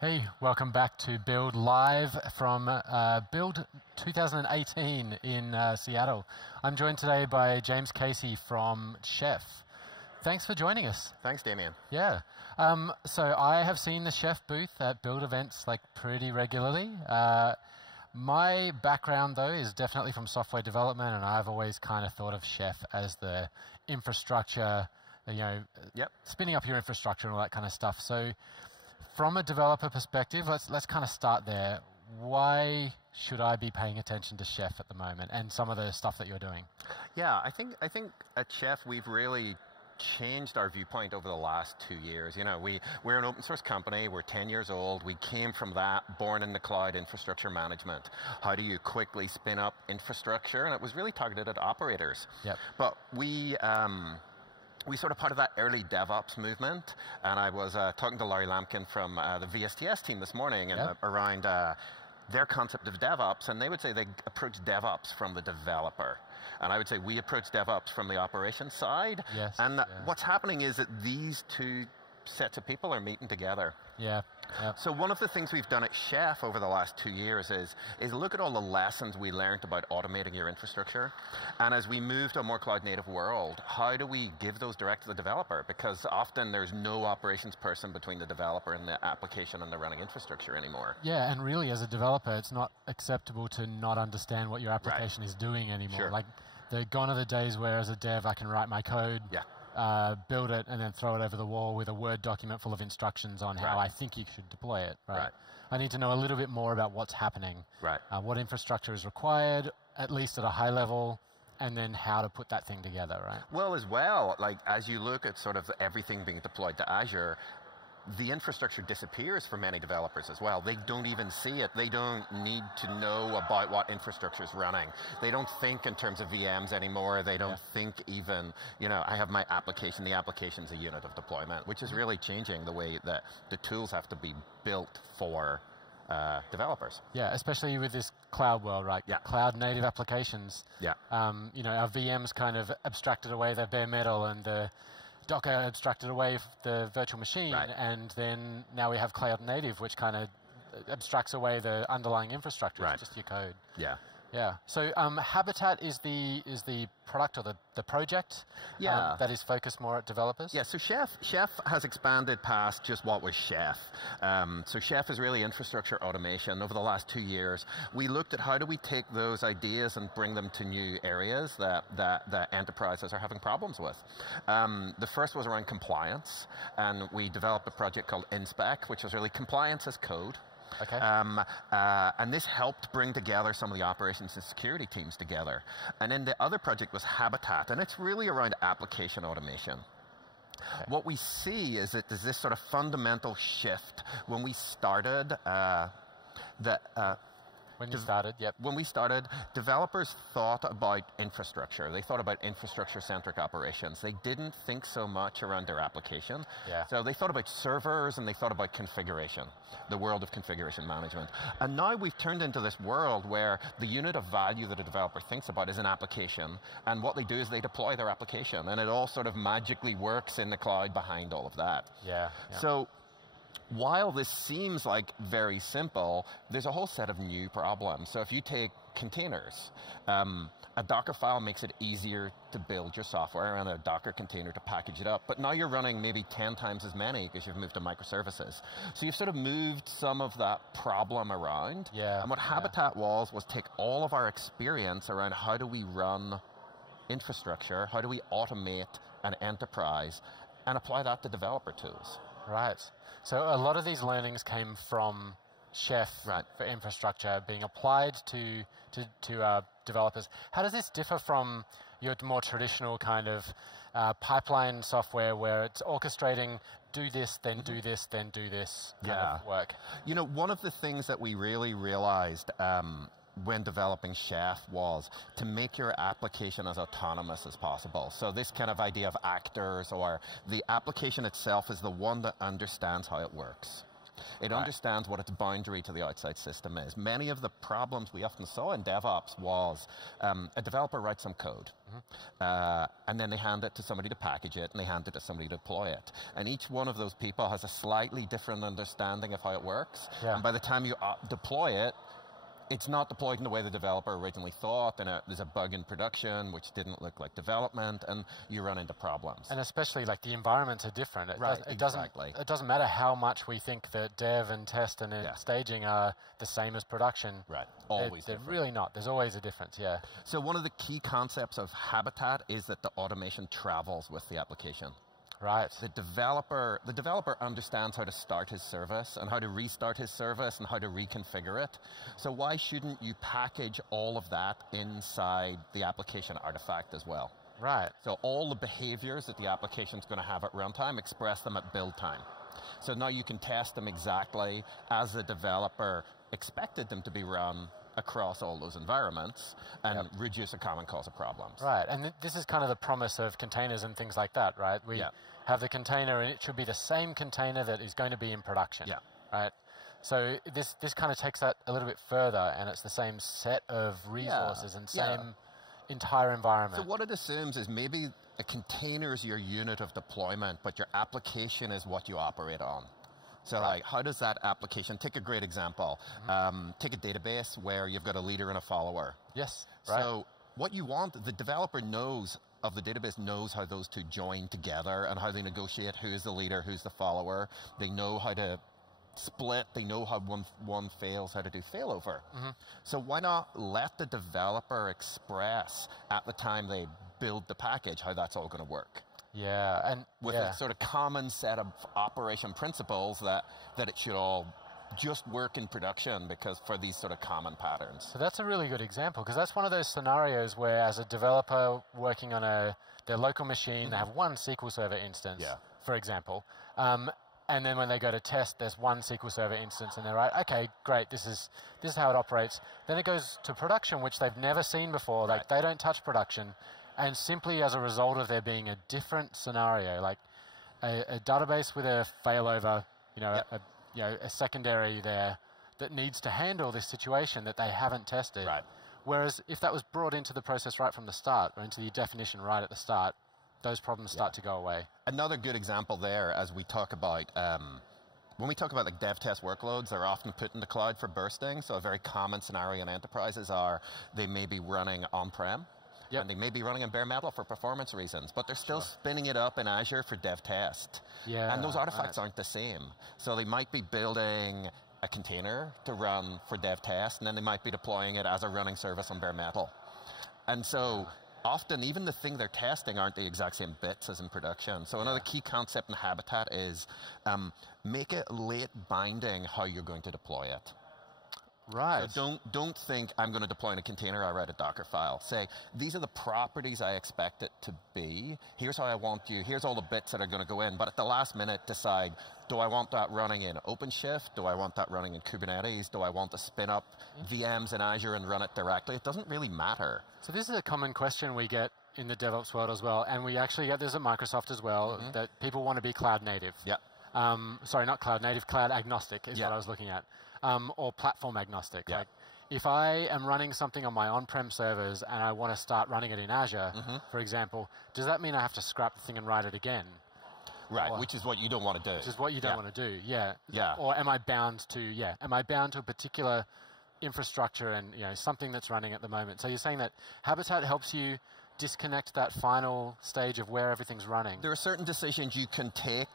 Hey, welcome back to Build Live from Build 2018 in Seattle. I'm joined today by James Casey from Chef. Thanks for joining us. Thanks, Damien. Yeah. So I have seen the Chef booth at Build events like pretty regularly. My background, though, is definitely from software development, and I've always kind of thought of Chef as the infrastructure, spinning up your infrastructure and all that kind of stuff. So from a developer perspective, let's kind of start there. Why should I be paying attention to Chef at the moment and some of the stuff that you're doing? Yeah, I think at Chef we've really changed our viewpoint over the last 2 years. You know, we're an open source company, we're 10 years old, we came from that, born in the cloud infrastructure management. How do you quickly spin up infrastructure? And it was really targeted at operators. Yep. But we sort of part of that early DevOps movement, and I was talking to Larry Lampkin from the VSTS team this morning and around their concept of DevOps, and they would say they approach DevOps from the developer. And I would say we approach DevOps from the operations side. Yes, and what's happening is that these two sets of people are meeting together. Yeah. Yep. So one of the things we've done at Chef over the last 2 years is look at all the lessons we learned about automating your infrastructure. And as we move to a more cloud native world, how do we give those direct to the developer? Because often there's no operations person between the developer and the application and the running infrastructure anymore. Yeah, and really as a developer, it's not acceptable to not understand what your application is doing anymore. Sure. Like, they're gone are the days where as a dev I can write my code, build it, and then throw it over the wall with a Word document full of instructions on how I think you should deploy it. Right? I need to know a little bit more about what's happening, what infrastructure is required, at least at a high level, and then how to put that thing together, right? Well, as well, like as you look at sort of everything being deployed to Azure, the infrastructure disappears for many developers as well. They don't even see it. They don't need to know about what infrastructure is running. They don't think in terms of VMs anymore. They don't think even, I have my application. The application's a unit of deployment, which is really changing the way that the tools have to be built for developers. Yeah, especially with this cloud world, right? Yeah. Cloud native applications. Yeah. Our VMs kind of abstracted away the bare metal, and the Docker abstracted away the virtual machine, and then now we have cloud native, which kind of abstracts away the underlying infrastructure. It's just your code. Yeah. Yeah. So Habitat is the product or the project that is focused more at developers? Yeah, so Chef has expanded past just what was Chef. So Chef is really infrastructure automation. Over the last 2 years, we looked at how do we take those ideas and bring them to new areas that enterprises are having problems with. The first was around compliance, and we developed a project called InSpec, which was really compliance as code. Okay. And this helped bring together some of the operations and security teams together. And then the other project was Habitat, and it's really around application automation. Okay. What we see is that there's this sort of fundamental shift. When we started, when we started, developers thought about infrastructure. They thought about infrastructure-centric operations. They didn't think so much around their application. Yeah. So they thought about servers and they thought about configuration, the world of configuration management. And now we've turned into this world where the unit of value that a developer thinks about is an application. And what they do is they deploy their application. And it all sort of magically works in the cloud behind all of that. Yeah. So while this seems like very simple, there's a whole set of new problems. So if you take containers, a Docker file makes it easier to build your software and a Docker container to package it up. But now you're running maybe 10 times as many because you've moved to microservices. So you've sort of moved some of that problem around. Yeah. And what Habitat was take all of our experience around how do we run infrastructure, how do we automate an enterprise, and apply that to developer tools. Right. So a lot of these learnings came from Chef for infrastructure being applied to developers. How does this differ from your more traditional kind of pipeline software where it's orchestrating do this, then do this, then do this kind of work? One of the things that we really realized when developing Chef was to make your application as autonomous as possible. So this kind of idea of actors, or the application itself is the one that understands how it works. It understands what its boundary to the outside system is. Many of the problems we often saw in DevOps was a developer writes some code, and then they hand it to somebody to package it, and they hand it to somebody to deploy it. And each one of those people has a slightly different understanding of how it works. Yeah. And by the time you deploy it, it's not deployed in the way the developer originally thought, and there's a bug in production which didn't look like development, and you run into problems. And especially like the environments are different. It doesn't matter how much we think that dev and test and staging are the same as production. Right, always they're really not. There's always a difference, yeah. So one of the key concepts of Habitat is that the automation travels with the application. Right. The developer understands how to start his service and how to restart his service and how to reconfigure it. So why shouldn't you package all of that inside the application artifact as well? Right. So all the behaviors that the application's going to have at runtime, express them at build time. So now you can test them exactly as the developer expected them to be run across all those environments and reduce a common cause of problems. Right, and this is kind of the promise of containers and things like that, right? We have the container, and it should be the same container that is going to be in production, right? So this kind of takes that a little bit further, and it's the same set of resources and same entire environment. So what it assumes is maybe a container is your unit of deployment, but your application is what you operate on. So like, how does that application, take a great example, take a database where you've got a leader and a follower. Yes, So what you want, the developer knows of the database knows how those two join together and how they negotiate who's the leader, who's the follower. They know how to split, they know how one fails, how to do failover. So why not let the developer express at the time they build the package how that's all going to work? Yeah, and with a sort of common set of operation principles that it should all just work in production because for these sort of common patterns. So that's a really good example, because that's one of those scenarios where as a developer working on their local machine, they have one SQL Server instance, for example, and then when they go to test, there's one SQL Server instance, and they're like, okay, great, this is how it operates. Then it goes to production, which they've never seen before. Like they don't touch production. And simply as a result of there being a different scenario, like a database with a failover, a secondary there that needs to handle this situation that they haven't tested. Right. Whereas if that was brought into the process right from the start, or into the definition right at the start, those problems start to go away. Another good example there, as we talk about, when we talk about like dev test workloads, they're often put in the cloud for bursting. So a very common scenario in enterprises are they may be running on-prem. And they may be running in bare metal for performance reasons, but they're still spinning it up in Azure for dev test. And those artifacts aren't the same. So they might be building a container to run for dev test, and then they might be deploying it as a running service on bare metal. And so often even the thing they're testing aren't the exact same bits as in production. So another key concept in Habitat is make it late binding how you're going to deploy it. Right. So don't think I'm going to deploy in a container, I write a Docker file. Say, these are the properties I expect it to be. Here's how I want you. Here's all the bits that are going to go in. But at the last minute, decide, do I want that running in OpenShift? Do I want that running in Kubernetes? Do I want to spin up VMs in Azure and run it directly? It doesn't really matter. So this is a common question we get in the DevOps world as well. And we actually get this at Microsoft as well, that people want to be cloud native. Sorry, not cloud native, cloud agnostic is what I was looking at. Or platform agnostic. Like, if I am running something on my on-prem servers and I want to start running it in Azure, for example, does that mean I have to scrap the thing and write it again? Right, which is what you don't want to do. Which is what you don't want to do, Or am I bound to a particular infrastructure and something that's running at the moment? So you're saying that Habitat helps you disconnect that final stage of where everything's running. There are certain decisions you can take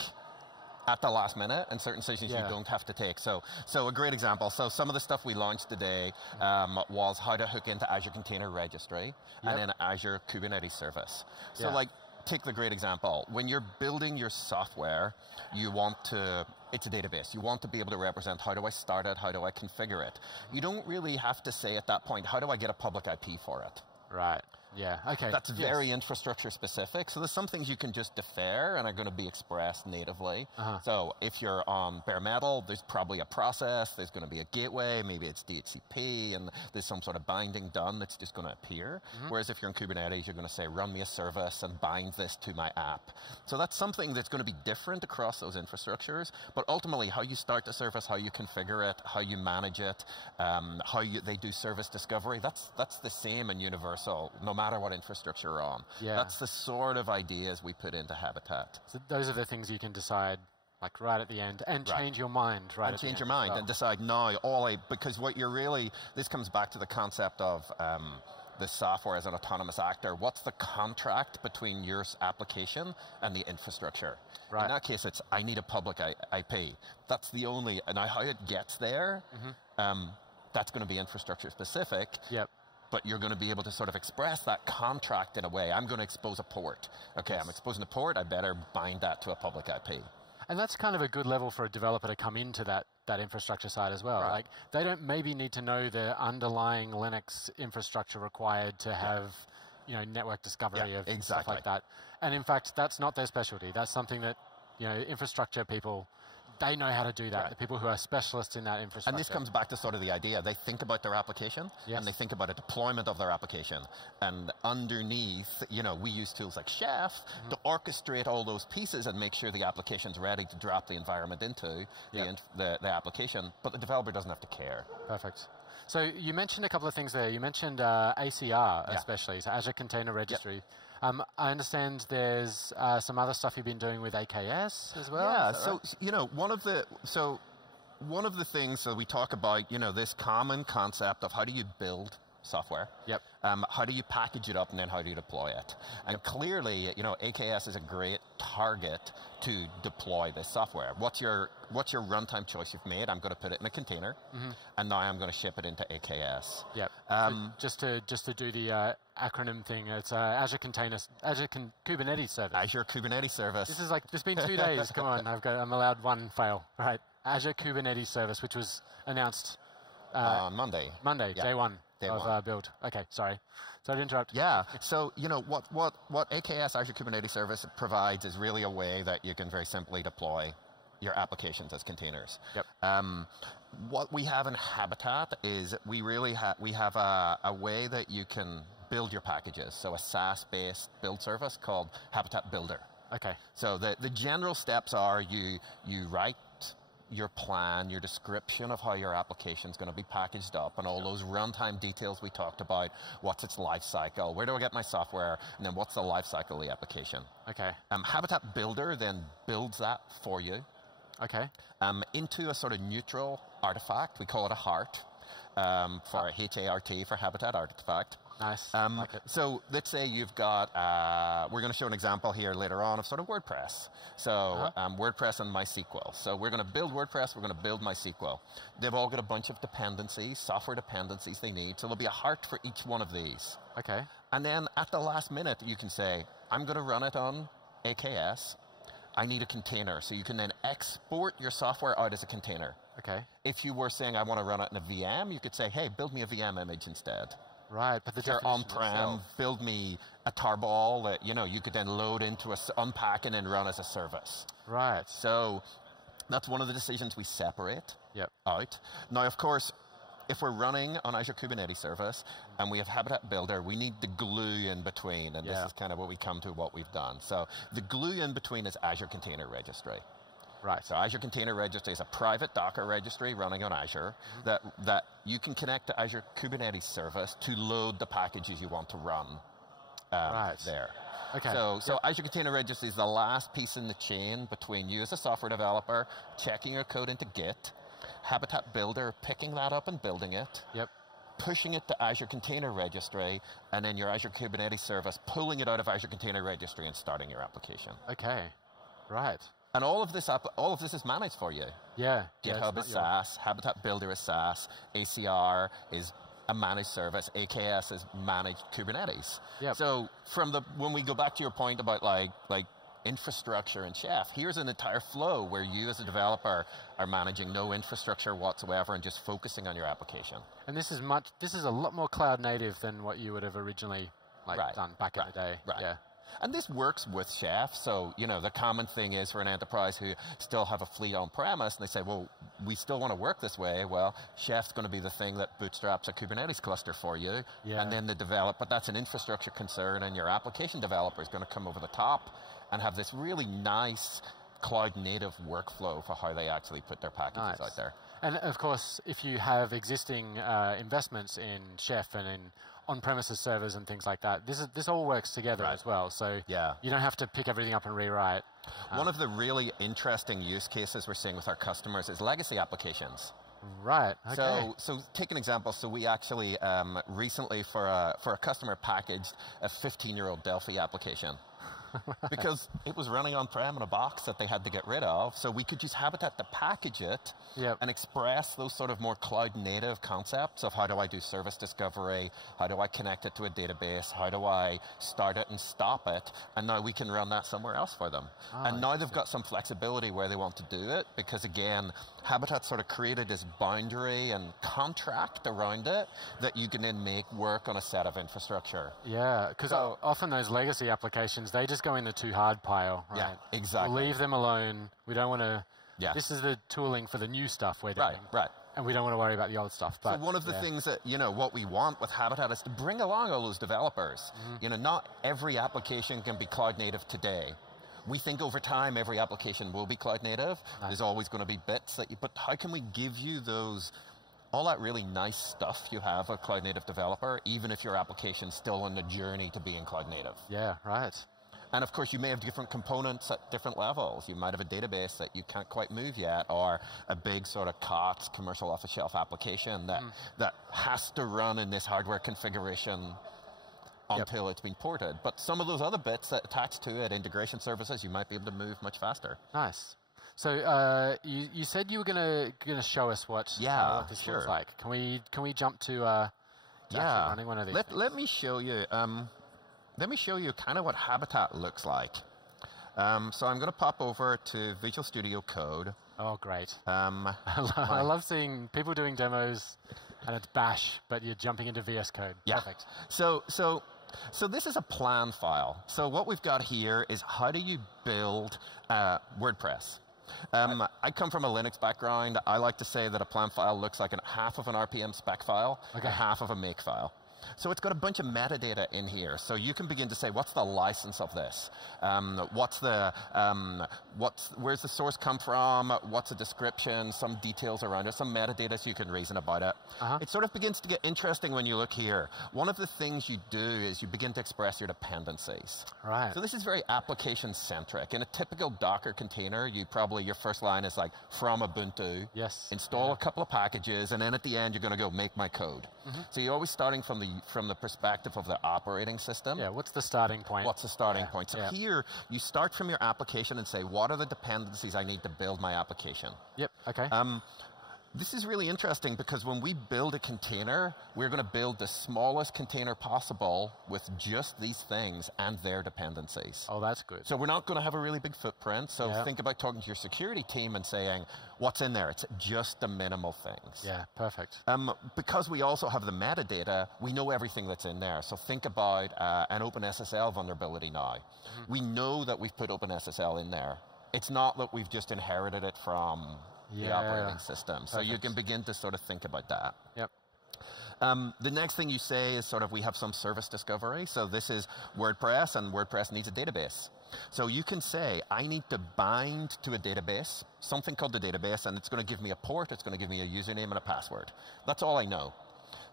at the last minute, and certain decisions you don't have to take. So a great example. So some of the stuff we launched today was how to hook into Azure Container Registry and then Azure Kubernetes Service. So like, take the great example. When you're building your software, you want to, it's a database. You want to be able to represent, how do I start it? How do I configure it? You don't really have to say at that point, how do I get a public IP for it? Right. Yeah, okay. That's very infrastructure specific. So there's some things you can just defer and are going to be expressed natively. So if you're on bare metal, there's probably a process, there's going to be a gateway, maybe it's DHCP, and there's some sort of binding done that's just going to appear. Whereas if you're in Kubernetes, you're going to say, run me a service and bind this to my app. So that's something that's going to be different across those infrastructures, but ultimately how you start the service, how you configure it, how you manage it, how they do service discovery, that's the same and universal, no matter what infrastructure you're on. That's the sort of ideas we put into Habitat. So those are the things you can decide like right at the end and change your mind right at the end. And change your mind and decide, no, because what you're really, this comes back to the concept of the software as an autonomous actor. What's the contract between your application and the infrastructure? In that case, it's, I need a public IP. That's the only, and how it gets there, that's going to be infrastructure specific. But you're going to be able to sort of express that contract in a way. I'm going to expose a port. Okay, I'm exposing a port, I better bind that to a public IP. And that's kind of a good level for a developer to come into that infrastructure side as well. Like, they don't maybe need to know the underlying Linux infrastructure required to have network discovery of stuff like that. And in fact, that's not their specialty. That's something that infrastructure people, they know how to do that. The people who are specialists in that infrastructure. And this comes back to sort of the idea. They think about their application, and they think about a deployment of their application. And underneath, we use tools like Chef to orchestrate all those pieces and make sure the application's ready to drop the environment into the application. But the developer doesn't have to care. Perfect. So you mentioned a couple of things there. You mentioned ACR especially, so Azure Container Registry. I understand there's some other stuff you've been doing with AKS as well. Yeah, so one of the things that we talk about, this common concept of how do you build software? How do you package it up, and then how do you deploy it? And clearly, AKS is a great target to deploy this software. What's your runtime choice you've made? I'm going to put it in a container, and now I'm going to ship it into AKS. So just to do the acronym thing, it's Azure Kubernetes Service. Azure Kubernetes Service. This is like, there's been 2 days. Come on, I'm allowed one fail. Right, Azure Kubernetes Service, which was announced on Monday. Day one of build. Okay, sorry to interrupt. Yeah, so what AKS, Azure Kubernetes Service, provides is really a way that you can very simply deploy your applications as containers. What we have in Habitat is we have a way that you can build your packages, so a SaaS-based build service called Habitat Builder. So the general steps are you write your plan, your description of how your application is going to be packaged up, and all those runtime details we talked about. What's its life cycle? Where do I get my software? And then what's the life cycle of the application? Habitat Builder then builds that for you. Into a sort of neutral artifact. We call it a heart, for HART, for Habitat Artifact. Nice. So let's say you've got, we're going to show an example here later on of sort of WordPress. So WordPress and MySQL. So we're going to build WordPress, we're going to build MySQL. They've all got a bunch of dependencies, software dependencies they need. So there'll be a heart for each one of these. And then at the last minute, you can say, I'm going to run it on AKS. I need a container. So you can then export your software out as a container. If you were saying, I want to run it in a VM, you could say, hey, build me a VM image instead. But if you're on-prem, build me a tarball that you could then load into unpack and then run as a service. So that's one of the decisions we separate out. Now, of course, if we're running on Azure Kubernetes Service and we have Habitat Builder, we need the glue in between, and this is kind of what we come to what we've done. So the glue in between is Azure Container Registry. So Azure Container Registry is a private Docker registry running on Azure that you can connect to Azure Kubernetes Service to load the packages you want to run there. So Azure Container Registry is the last piece in the chain between you as a software developer checking your code into Git, Habitat Builder picking that up and building it, pushing it to Azure Container Registry, and then your Azure Kubernetes Service pulling it out of Azure Container Registry and starting your application. And all of this is managed for you. GitHub is SaaS, Habitat Builder is SaaS, ACR is a managed service, AKS is managed Kubernetes. So when we go back to your point about like infrastructure and Chef, here's an entire flow where you as a developer are managing no infrastructure whatsoever and just focusing on your application. And this is a lot more cloud native than what you would have originally like Right. done back in the day. Right. Yeah. And this works with Chef. So, you know, the common thing is for an enterprise who still have a fleet on premise, and they say, well, we still want to work this way. Well, Chef's going to be the thing that bootstraps a Kubernetes cluster for you. Yeah. And then but that's an infrastructure concern, and your application developer is going to come over the top and have this really nice cloud native workflow for how they actually put their packages out there. And of course, if you have existing investments in Chef and in on-premises servers and things like that, this all works together as well. So you don't have to pick everything up and rewrite. One of the really interesting use cases we're seeing with our customers is legacy applications. Right. Okay. So take an example. So we actually recently for a customer packaged a 15-year-old Delphi application. Because it was running on-prem in a box that they had to get rid of. So we could use Habitat to package it and express those sort of more cloud-native concepts of how do I do service discovery, how do I connect it to a database, how do I start it and stop it, and now we can run that somewhere else for them. And now they've got some flexibility where they want to do it, because again, Habitat sort of created this boundary and contract around it that you can then make work on a set of infrastructure. Yeah, because often those legacy applications, they just go in the too hard pile, right? Yeah, exactly. We'll leave them alone. We don't want to, this is the tooling for the new stuff we're doing. Right. And we don't want to worry about the old stuff. But so one of the things that, you know, what we want with Habitat is to bring along all those developers. You know, not every application can be cloud native today. We think over time every application will be cloud native. There's always going to be bits that but how can we give you all that really nice stuff you have a cloud native developer, even if your application's still on the journey to being cloud native? Yeah, right. And of course, you may have different components at different levels. You might have a database that you can't quite move yet, or a big sort of COTS, commercial off-the-shelf application that has to run in this hardware configuration until it's been ported. But some of those other bits that attach to it, integration services, you might be able to move much faster. Nice. So you said you were gonna show us what this looks like. Can we jump to running one of these? Let me show you. Let me show you kind of what Habitat looks like. So I'm going to pop over to Visual Studio Code. Oh, great. I love seeing people doing demos, and it's Bash, but you're jumping into VS Code. Yeah. Perfect. So this is a plan file. So what we've got here is how do you build WordPress? I come from a Linux background. I like to say that a plan file looks like half of an RPM spec file and half of a make file. So it's got a bunch of metadata in here. So you can begin to say, what's the license of this? Where's the source come from? What's the description? Some details around it, some metadata so you can reason about it. It sort of begins to get interesting when you look here. One of the things you do is you begin to express your dependencies. Right. So this is very application centric. In a typical Docker container, your first line is like from Ubuntu. Yes. Install a couple of packages, and then at the end you're going to go make my code. So you're always starting from the perspective of the operating system. Yeah, what's the starting point? What's the starting point? So here, you start from your application and say, what are the dependencies I need to build my application? Yep, okay. This is really interesting because when we build a container, we're going to build the smallest container possible with just these things and their dependencies. Oh, that's good. So we're not going to have a really big footprint. So think about talking to your security team and saying, what's in there? It's just the minimal things. Yeah, perfect. Because we also have the metadata, we know everything that's in there. So think about an OpenSSL vulnerability now. We know that we've put OpenSSL in there. It's not that we've just inherited it from the operating system. So you can begin to sort of think about that. Yep. The next thing you say is sort of we have some service discovery. So this is WordPress, and WordPress needs a database. So you can say, I need to bind to a database, something called the database, and it's going to give me a port, it's going to give me a username and a password. That's all I know.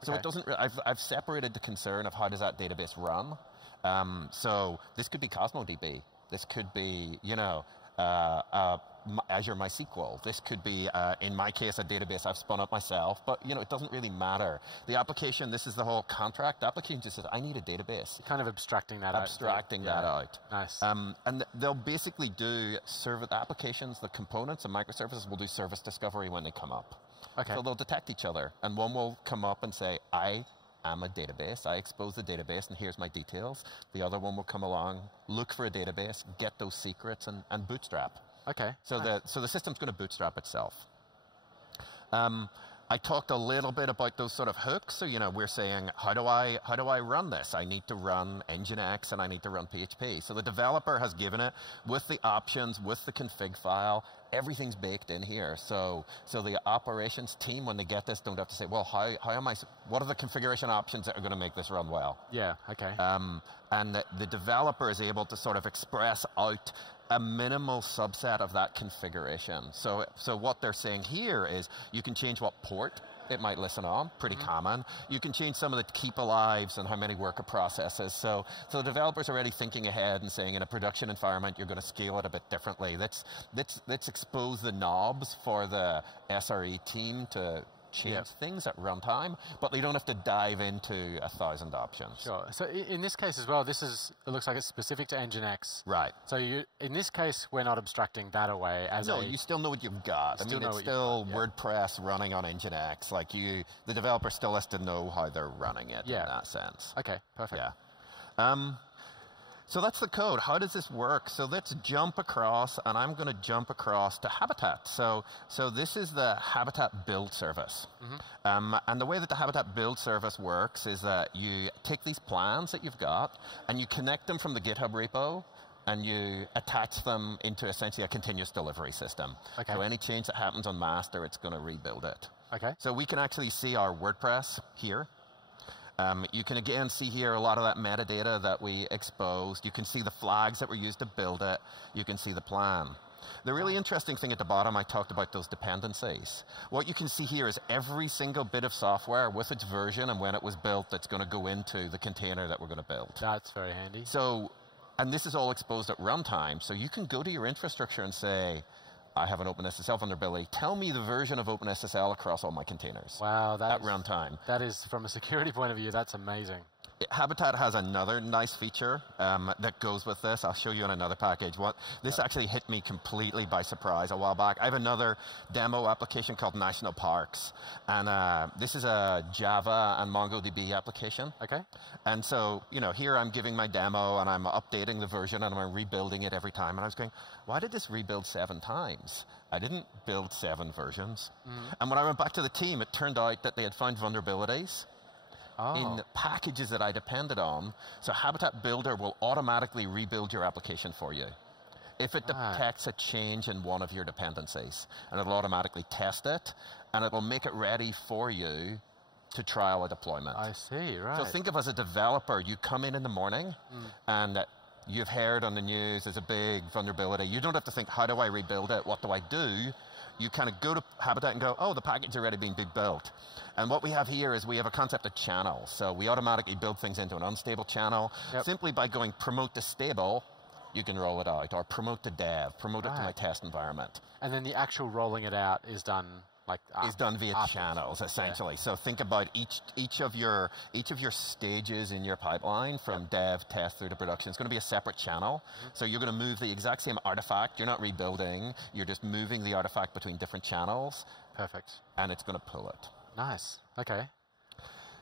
So it doesn't, I've separated the concern of how does that database run. So this could be Cosmo DB. This could be, Azure MySQL. This could be, in my case, a database I've spun up myself, but it doesn't really matter. The application, this is the whole contract. The application just says, I need a database. You're kind of abstracting that out. Nice. And they'll basically do the applications, the components, and microservices will do service discovery when they come up. Okay. So they'll detect each other, and one will come up and say, I am a database. I expose the database, and here's my details. The other one will come along, look for a database, get those secrets, and bootstrap. Okay. So the system's going to bootstrap itself. I talked a little bit about those sort of hooks. So, we're saying, how do I run this? I need to run Nginx and I need to run PHP. So the developer has given it with the options, with the config file, everything's baked in here. So the operations team, when they get this, don't have to say, well, what are the configuration options that are going to make this run well? Yeah, okay. And the developer is able to sort of express out a minimal subset of that configuration. So what they're saying here is you can change what port it might listen on, pretty common. You can change some of the keep alives and how many worker processes. So the developer's already thinking ahead and saying in a production environment, you're going to scale it a bit differently. Let's expose the knobs for the SRE team to change things at runtime, but they don't have to dive into 1,000 options. Sure. So in this case as well, it looks like it's specific to Nginx. Right. So in this case, we're not abstracting that away as you still know what you've got. I mean, it's still WordPress running on Nginx. Like the developer still has to know how they're running it in that sense. Okay, perfect. Yeah. So that's the code. How does this work? So let's jump across, and I'm going to jump across to Habitat. So this is the Habitat build service. And the way that the Habitat build service works is that you take these plans that you've got, and you connect them from the GitHub repo, and you attach them into essentially a continuous delivery system. Okay. So any change that happens on master, it's going to rebuild it. Okay. So we can actually see our WordPress here. You can again see here a lot of that metadata that we exposed. You can see the flags that were used to build it. You can see the plan. The really interesting thing at the bottom, I talked about those dependencies. What you can see here is every single bit of software with its version and when it was built that's going to go into the container that we're going to build. That's very handy. So, and this is all exposed at runtime. So you can go to your infrastructure and say, I have an OpenSSL vulnerability. Tell me the version of OpenSSL across all my containers. Wow, at runtime. That is, from a security point of view, that's amazing. Habitat has another nice feature that goes with this. I'll show you in another package. This actually hit me completely by surprise a while back. I have another demo application called National Parks. And this is a Java and MongoDB application. Okay. And so, here I'm giving my demo and I'm updating the version and I'm rebuilding it every time. And I was going, why did this rebuild 7 times? I didn't build 7 versions. And when I went back to the team, it turned out that they had found vulnerabilities in packages that I depended on. So Habitat Builder will automatically rebuild your application for you if it detects a change in one of your dependencies. And it'll automatically test it, and it'll make it ready for you to trial a deployment. I see, right. So think of as a developer, you come in the morning, and you've heard on the news there's a big vulnerability. You don't have to think, how do I rebuild it? What do I do? You kind of go to Habitat and go, oh, the package is already being built. And what we have here is we have a concept of channel. So we automatically build things into an unstable channel. Simply by going promote to stable, you can roll it out. Or promote to dev, promote it to my test environment. And then the actual rolling it out is done is done via channels, essentially. So think about each of your stages in your pipeline from dev, test through to production. It's going to be a separate channel. So you're going to move the exact same artifact. You're not rebuilding. You're just moving the artifact between different channels. Perfect. And it's going to pull it. Nice. Okay.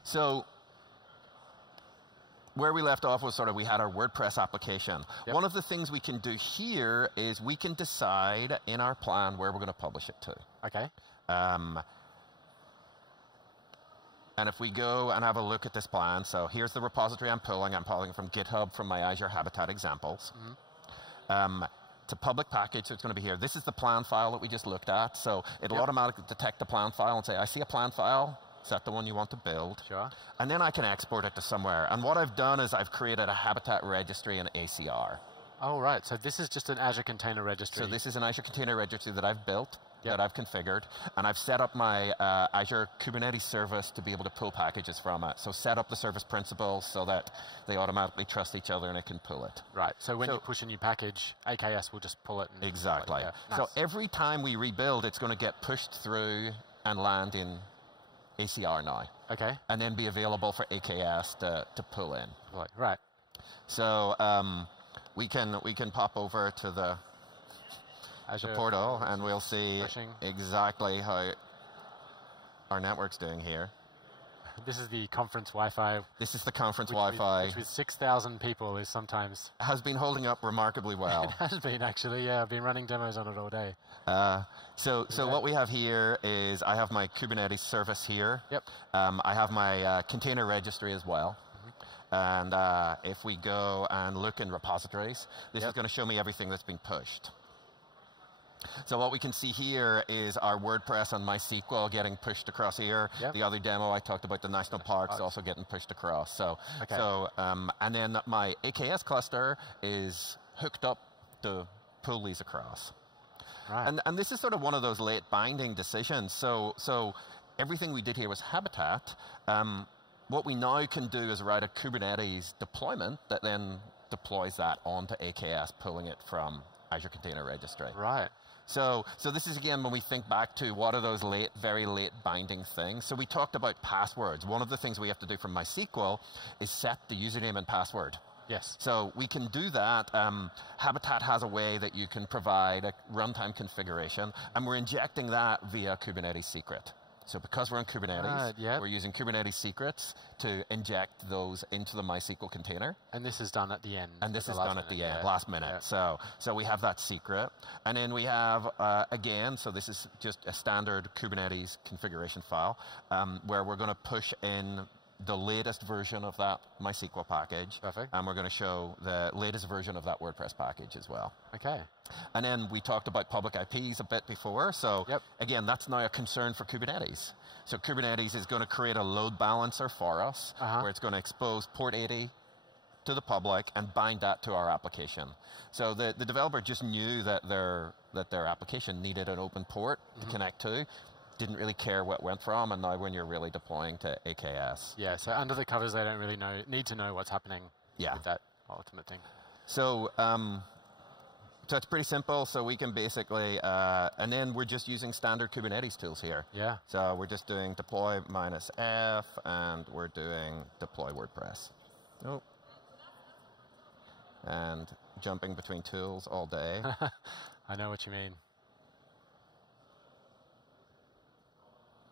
So where we left off was sort of we had our WordPress application. One of the things we can do here is we can decide in our plan where we're going to publish it to. Okay. And if we go and have a look at this plan, so here's the repository I'm pulling from GitHub from my Azure Habitat examples. It's a public package, so it's going to be here. This is the plan file that we just looked at, so it'll automatically detect the plan file and say, I see a plan file. Is that the one you want to build? Sure. And then I can export it to somewhere. And what I've done is I've created a Habitat registry in ACR. Oh, right. So this is just an Azure Container Registry. So this is an Azure Container Registry that I've built, that I've configured, and I've set up my Azure Kubernetes service to be able to pull packages from it. So set up the service principals so that they automatically trust each other and it can pull it. Right. So when you push a new package, AKS will just pull it. And exactly. Nice. So every time we rebuild, it's going to get pushed through and land in ACR now. Okay. And then be available for AKS to pull in. Right. So we can pop over to the Azure portal and we'll see exactly how our network's doing here. This is the conference Wi-Fi. This is the conference Wi-Fi. Which with 6,000 people is sometimes... Has been holding up remarkably well. It has been, actually, yeah. I've been running demos on it all day. So what we have here is I have my Kubernetes service here. Yep. I have my container registry as well. And if we go and look in repositories, this is going to show me everything that's been pushed. So what we can see here is our WordPress and MySQL getting pushed across here. Yep. The other demo I talked about, the national parks, also getting pushed across. So, and then my AKS cluster is hooked up to pull these across. Right. And this is sort of one of those late binding decisions. So everything we did here was Habitat. What we now can do is write a Kubernetes deployment that then deploys that onto AKS, pulling it from Azure Container Registry. Right. So this is, again, when we think back to what are those very late binding things. So we talked about passwords. One of the things we have to do from MySQL is set the username and password. Yes. So we can do that. Habitat has a way that you can provide a runtime configuration, and we're injecting that via Kubernetes secret. So because we're in Kubernetes, we're using Kubernetes secrets to inject those into the MySQL container. And this is done at the end. And this is done at the end, last minute. Yeah. So we have that secret. And then we have, again, so this is just a standard Kubernetes configuration file, where we're going to push in the latest version of that MySQL package. Perfect. And we're going to show the latest version of that WordPress package as well. Okay. And then we talked about public IPs a bit before. So again, that's now a concern for Kubernetes. So Kubernetes is going to create a load balancer for us, where it's going to expose port 80 to the public and bind that to our application. So the developer just knew that their application needed an open port to connect to. Didn't really care what went from, and now when you're really deploying to AKS. Yeah, so under the covers, they don't really need to know what's happening with that ultimate thing. So, so it's pretty simple. So we can basically, and then we're just using standard Kubernetes tools here. Yeah. So we're just doing deploy -f, and we're doing deploy WordPress. Oh. And jumping between tools all day. I know what you mean.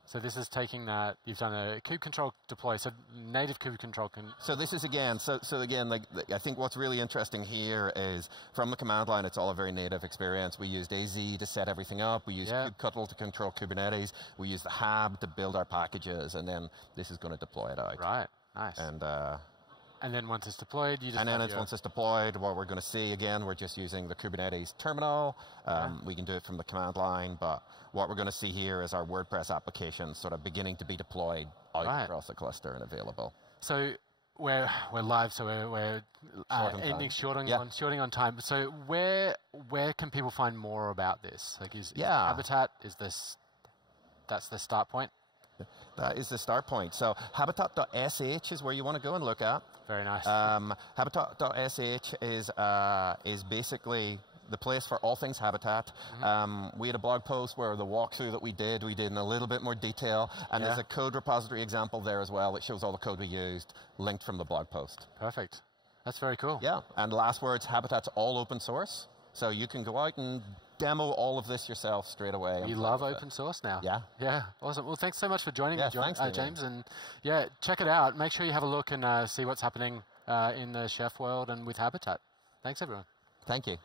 So this is taking that, you've done a kube control deploy, so native kube control can... So this is, again, so again, like, I think what's really interesting here is from the command line, it's all a very native experience. We used AZ to set everything up. We used kubectl to control Kubernetes. We used the hab to build our packages, and then this is going to deploy it out. Right, nice. And then once it's deployed, you just... And then once it's deployed, what we're going to see, again, we're just using the Kubernetes terminal. We can do it from the command line, but what we're going to see here is our WordPress application sort of beginning to be deployed out across the cluster and available. So we're live, so we're ending shorting on time. So where can people find more about this? Like is Habitat, that's the start point? That is the start point. So habitat.sh is where you want to go and look at. Very nice. Habitat.sh is basically the place for all things Habitat. We had a blog post where the walkthrough that we did in a little bit more detail, and there's a code repository example there as well that shows all the code we used, linked from the blog post. Perfect. That's very cool. Yeah, and last words, Habitat's all open source, so you can go out and demo all of this yourself straight away. You love open source now. Yeah. Yeah, awesome. Well, thanks so much for joining me, thanks, James. And yeah, check it out. Make sure you have a look and see what's happening in the Chef world and with Habitat. Thanks, everyone. Thank you.